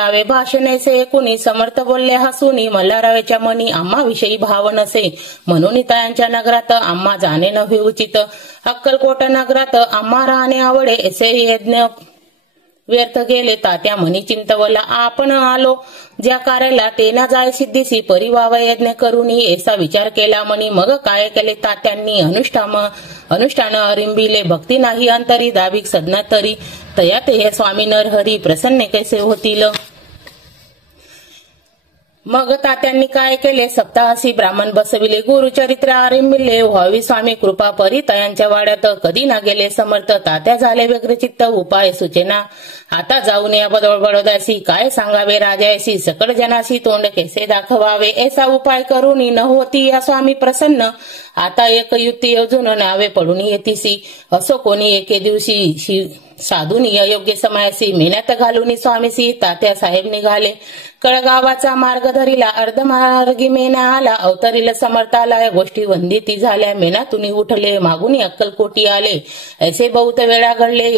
रावे भाषणेसे कुणी समर्थ बोलले हसूनी मल्हाररावेच्या मनी आम्हाविषयी भाव नसे म्हणून नितायांच्या नगरात आम्हा जाणे नव्हे उचित अक्कलकोट नगरात आम्हा राहणे आवडे असे यज्ञ व्यर्थ गेले तात्या मनी चिंतवला आपण आलो ज्या कार्याला ते ना जाय सिद्धीसी परिवाव यज्ञ करूनी ऐसा विचार केला मनी मग काय केले तात्यांनी अनुष्ठान अरिंबिले भक्ती नाही अंतरी दाविक सदना तरी तया ते स्वामी नरहरी प्रसन्न कैसे होतील। मग तात्यांनी काय केले सप्ताहासी ब्राह्मण बसविले गुरुचरित्र आरंभिले व्हावी स्वामी कृपा परी तयांच्या वाड्यात कधी ना गेले समर्थ तात्या झाले व्यग्रचित्त उपाय सूचना आता जाऊन या बडोदासी काय सांगावे राजायसी सकळ जनासी तोंड कैसे दाखवावे ऐसा उपाय करून न होती या स्वामी प्रसन्न आता एक युक्ती योजून नावे पडून येतीसी असो कोणी एके दिवशी साधूनी अयोग्य समयासी मेहनत घालून स्वामीसी तात्या साहेब निघाले कळगावाचा मार्ग धरिला अर्धमार्गी मेना आला अवतरील समर्थाला या गोष्टी वंदिती झाल्या मेनातुनी उठले मागुनी अक्कलकोटी आले ऐसे बहुत वेळा घडले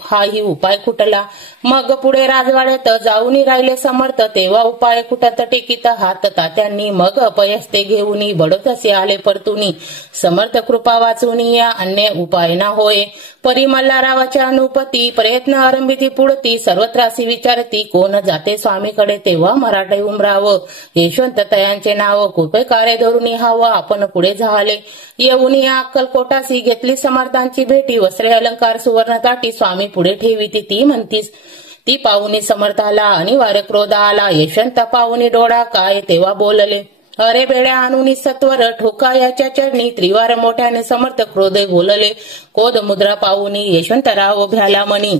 हाही उपाय कुठला मग पुढे राजवाड्यात जाऊनी राहिले समर्थ तेव्हा उपाय कुठत टेकीत हात तात्यांनी मग अपयस्ते घेऊनी बडोदसे आले परतुनी समर्थ कृपा वाचुनी या अन्य उपाय ना होय परी मल्हाररावाच्या अनुपती प्रयत्न आरंभिती पुढती सर्वत्रासी विचारती कोण जाते स्वामीकडे तेव्हा मराठे उमराव यशवंत तयांचे नाव कृपे कार्य धरून हवं आपण पुढे झाले येऊन या अक्कलकोटासी घेतली समर्थांची भेटी वस्त्रे अलंकार सुवर्ण ताटी स्वामी पुढे ठेवीती ती म्हणतीस ती पाहुणी समर्थाला अनिवार्य क्रोध आला यशवंत पाहुणी डोळा काय तेव्हा बोलले अरे बेड्या आणून सत्वर ठोका याच्या चरणी त्रिवार मोठ्याने समर्थ क्रोध बोलले कोद मुद्रा पाहुणी यशवंतराव भ्याला मनी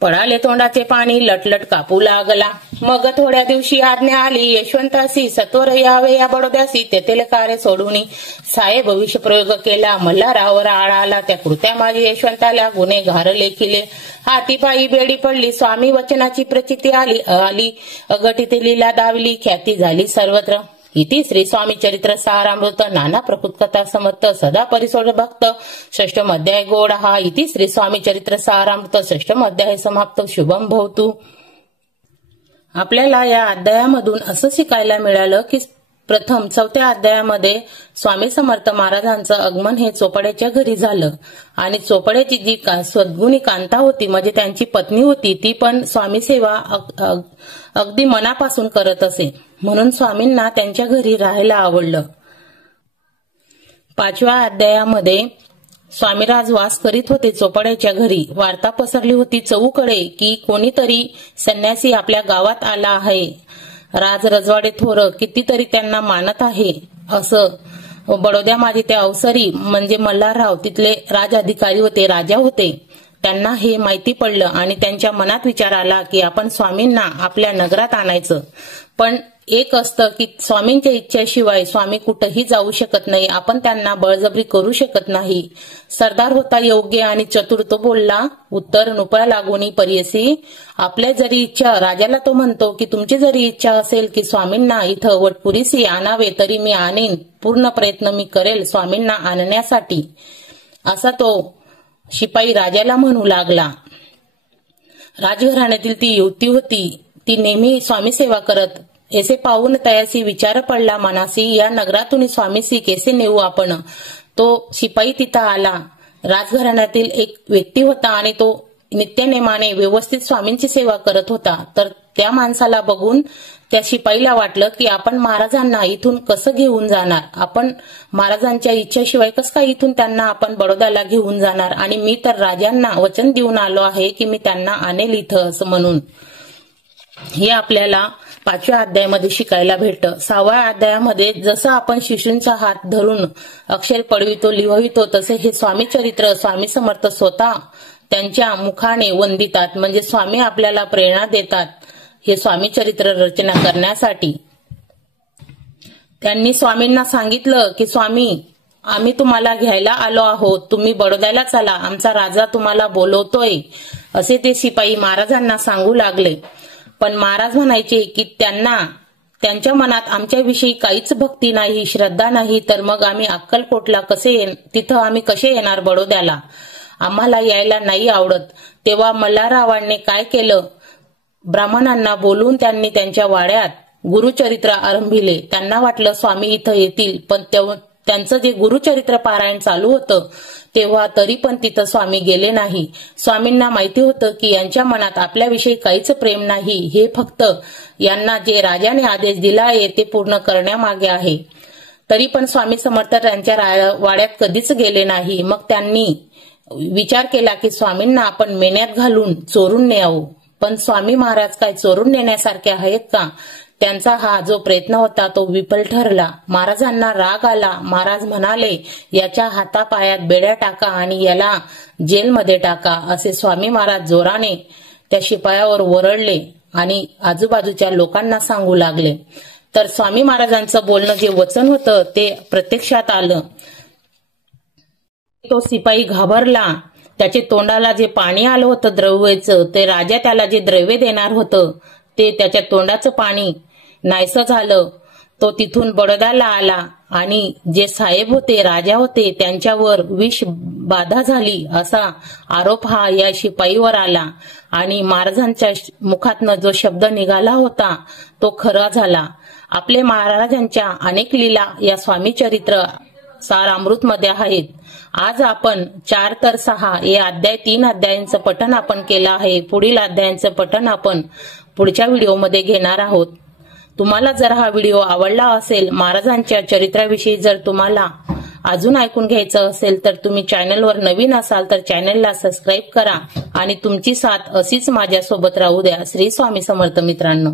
पडाले तोंडाचे पाणी लटलट कापू लागला मग थोड्या दिवशी आज्ञा आली यशवंतासी सत्वर यावे या बडोद्यासी तेथील कार्य सोडून साहेब विषप्रयोग केला मल्हाररावावर आळा आला त्या कृत्या माझी यशवंताला गुन्हेगार लेखिले हातीपायी बेडी पडली स्वामी वचनाची प्रचिती आली अघटित लीला दावली ख्याती झाली सर्वत्र इति श्री स्वामी चरित्र सारामृत नाना प्रकृत कथा समर्थ सदा परिसोड भक्त षष्ठम अध्याय गोड हा इति श्री स्वामी चरित्र सारामृत षष्ठम अध्याय समाप्त शुभम भवतु। आपल्याला या अध्यायामधून असं शिकायला मिळालं की प्रथम चौथ्या अध्यायामध्ये स्वामी समर्थ महाराजांचं आगमन हे चोपड्याच्या घरी झालं आणि चोपड्याची जी सद्गुणी कांता होती म्हणजे त्यांची पत्नी होती ती पण स्वामी सेवा अगदी मनापासून करत असे म्हणून स्वामींना त्यांच्या घरी राहायला आवडलं। पाचव्या अध्यायामध्ये स्वामीराज वास करीत होते चोपड्याच्या घरी वार्ता पसरली होती चहूकडे की कोणीतरी संन्यासी आपल्या गावात आला आहे राज रजवाडे थोर कितीतरी त्यांना मानत आहे असं बडोद्या माझे ते अवसरी म्हणजे मल्हारराव तिथले राज अधिकारी होते राजा होते त्यांना हे माहिती पडलं आणि त्यांच्या मनात विचार आला की आपण स्वामींना आपल्या नगरात आणायचं पण एक असतं की स्वामींच्या इच्छेशिवाय स्वामी कुठेही जाऊ शकत नाही आपण त्यांना बळजबरी करू शकत नाही। सरदार होता योग्य आणि चतुर तो बोलला उत्तर नुपळा लागोनी परियसी आपल्या जरी इच्छा राजाला तो म्हणतो की तुमची जरी इच्छा असेल की स्वामींना इथं वटपुरीसी आणावे तरी मी आणेन पूर्ण प्रयत्न मी करेल स्वामींना आणण्यासाठी असा तो शिपाई राजाला म्हणू लागला। राजघराण्यातील ती युवती होती ती नेहमी स्वामी सेवा करत ऐसे पाहून तयासी विचार पडला मनासी या नगरातून स्वामीसी कैसे नेऊ आपण तो शिपाई तिथं आला राजघराण्यातील एक व्यक्ती होता आणि तो नित्यनेमाने व्यवस्थित स्वामींची सेवा करत होता तर त्या माणसाला बघून त्या शिपाईला वाटलं की आपण महाराजांना इथून कसं घेऊन जाणार आपण महाराजांच्या इच्छेशिवाय कसं काय इथून त्यांना आपण बडोद्याला घेऊन जाणार आणि मी तर राजांना वचन देऊन आलो आहे की मी त्यांना आणेल इथं असं म्हणून हे आपल्याला पाचव्या अध्यायामध्ये शिकायला भेटतं। सहाव्या अध्यायामध्ये जसं आपण शिशूंचा हात धरून अक्षर पडवितो लिहवितो तसे हे स्वामी चरित्र स्वामी समर्थ स्वतः त्यांच्या मुखाने वंदितात म्हणजे स्वामी आपल्याला प्रेरणा देतात हे स्वामी चरित्र रचना करण्यासाठी। त्यांनी स्वामींना सांगितलं की स्वामी आम्ही तुम्हाला घ्यायला आलो आहोत तुम्ही बडोद्याला चला आमचा राजा तुम्हाला बोलवतोय असे ते शिपाई महाराजांना सांगू लागले पण महाराज म्हणायचे की त्यांच्या मनात आमच्याविषयी काहीच भक्ती नाही श्रद्धा नाही तर मग आम्ही अक्कलकोटला तिथं आम्ही कसे येणार बडोद्याला आम्हाला यायला नाही आवडत। तेव्हा मल्हाररावांनी काय केलं ब्राह्मणांना बोलून त्यांनी त्यांच्या वाड्यात गुरुचरित्र आरंभिले. त्यांना वाटलं स्वामी इथं येतील, पण त्यांचं जे गुरुचरित्र पारायण चालू होतं तेव्हा तरी पण तिथं स्वामी गेले नाही. स्वामींना माहिती होतं की यांच्या मनात आपल्याविषयी काहीच प्रेम नाही, हे फक्त यांना जे राजाने आदेश दिला आहे ते पूर्ण करण्यामागे आहे. तरी पण स्वामी समर्थ त्यांच्या वाड्यात कधीच गेले नाही. मग त्यांनी विचार केला की स्वामींना आपण मेण्यात घालून चोरून न्यावं. पण स्वामी महाराज काय चोरून नेण्यासारखे आहेत का? त्यांचा हा जो प्रयत्न होता तो विफल ठरला. महाराजांना राग आला. महाराज म्हणाले, याच्या हातापायात बेड्या टाका आणि याला जेलमध्ये टाका. असे स्वामी महाराज जोराने त्या शिपायावर ओरडले आणि आजूबाजूच्या लोकांना सांगू लागले. तर स्वामी महाराजांचं बोलणं जे वचन होतं ते प्रत्यक्षात आलं. तो शिपाई घाबरला. त्याचे तोंडाला जे पाणी आलं होतं द्रव्याचं, ते राजा त्याला जे द्रव्य देणार होतं ते त्याच्या तोंडाचं पाणी नाहीसं झालं. तो तिथून बडोद्याला आला आणि जे साहेब होते, राजा होते, त्यांच्यावर विष बाधा झाली असा आरोप हा या शिपाईवर आला. आणि महाराजांच्या मुखातनं जो शब्द निघाला होता तो खरा झाला. आपले महाराजांच्या अनेक लीला या स्वामी चरित्र सार अमृत मध्ये आहेत. आज आपण 4 तर 6 हे अध्याय 3 अध्यायांचं पठण आपण केलं आहे. पुढील अध्यायांचं पठण आपण पुढच्या व्हिडिओमध्ये घेणार आहोत. तुम्हाला जर हा व्हिडिओ आवडला असेल, महाराजांच्या चरित्राविषयी जर तुम्हाला अजून ऐकून घ्यायचं असेल तर तुम्ही चॅनलवर नवीन असाल तर चॅनलला सबस्क्राईब करा आणि तुमची साथ अशीच माझ्यासोबत राहू द्या. श्री स्वामी समर्थ मित्रांनो.